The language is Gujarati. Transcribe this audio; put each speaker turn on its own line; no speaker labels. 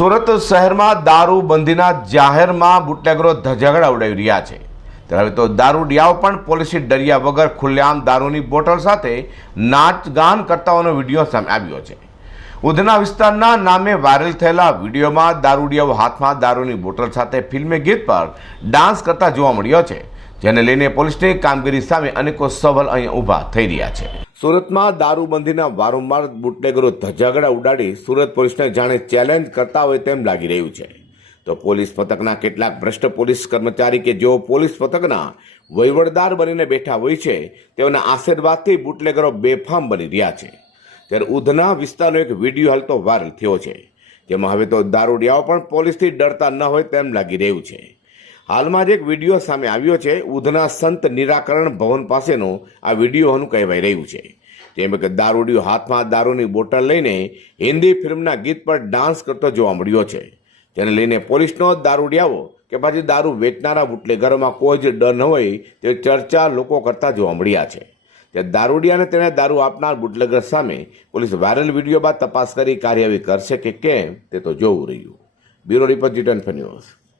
સુરત શહેરમાં દારૂબંધીના જાહેરમાં બુટલેગરો ધજાગડા ઉડાવી રહ્યા છે. ત્યારે તો દારૂડિયાઓ પણ પોલીસથી ડર્યા વગર ખુલ્લેઆમ દારૂની બોટલ સાથે નાચ ગાન કરતા વીડિયો સામે આવ્યો છે. ઉધના વિસ્તારના નામે વાયરલ થયેલા વિડીયોમાં દારૂડિયાઓ હાથમાં દારૂની બોટલ સાથે ફિલ્મી ગીત પર ડાન્સ કરતા જોવા મળ્યો છે. જેને લઈને પોલીસની કામગીરી સામે અનેકો સવાલ અહીં ઊભા થઈ રહ્યા છે. સુરતમાં દારૂબંધીના વારંવાર બુટલેગરો ધજાગડા ઉડાડી સુરત પોલીસને જાણે ચેલેન્જ કરતા હોય તેમ લાગી રહ્યું છે. તો પોલીસ પથકના કેટલાક ભ્રષ્ટ પોલીસ કર્મચારી કે જેઓ પોલીસ પથકના વહીવટદાર બનીને બેઠા હોય છે, તેઓના આશીર્વાદથી બુટલેગરો બેફામ બની રહ્યા છે. ત્યારે ઉધના વિસ્તારનો એક વીડિયો હાલ તો વાયરલ થયો છે. જેમાં હવે તો દારૂડિયાઓ પણ પોલીસથી ડરતા ન હોય તેમ લાગી રહ્યું છે. હાલમાં જ એક વીડિયો સામે આવ્યો છે, ઉધના સંત નિરાકરણ ભવન પાસેનો. આ વિડીયોનું કહેવાઈ રહ્યું છે. જેમ કે દારૂડિયો હાથમાં દારૂની બોટલ લઈને હિન્દી ફિલ્મના ગીત પર ડાન્સ કરતો જોવા મળ્યો છે. જેને લઈને પોલીસનો દારૂડિયાઓ કે પછી દારૂ વેચનારા બુટલેગરોમાં કોઈ જ ડર ન હોય તે ચર્ચા લોકો કરતા જોવા મળ્યા છે. ત્યારે દારૂડિયાને તેને દારૂ આપનાર બુટલેગર સામે પોલીસ વાયરલ વીડિયો બાદ તપાસ કરી કાર્યવાહી કરશે કે કેમ તે તો જોવું રહ્યું. બ્યુરો રિપોર્ટ જીટન ન્યૂઝ.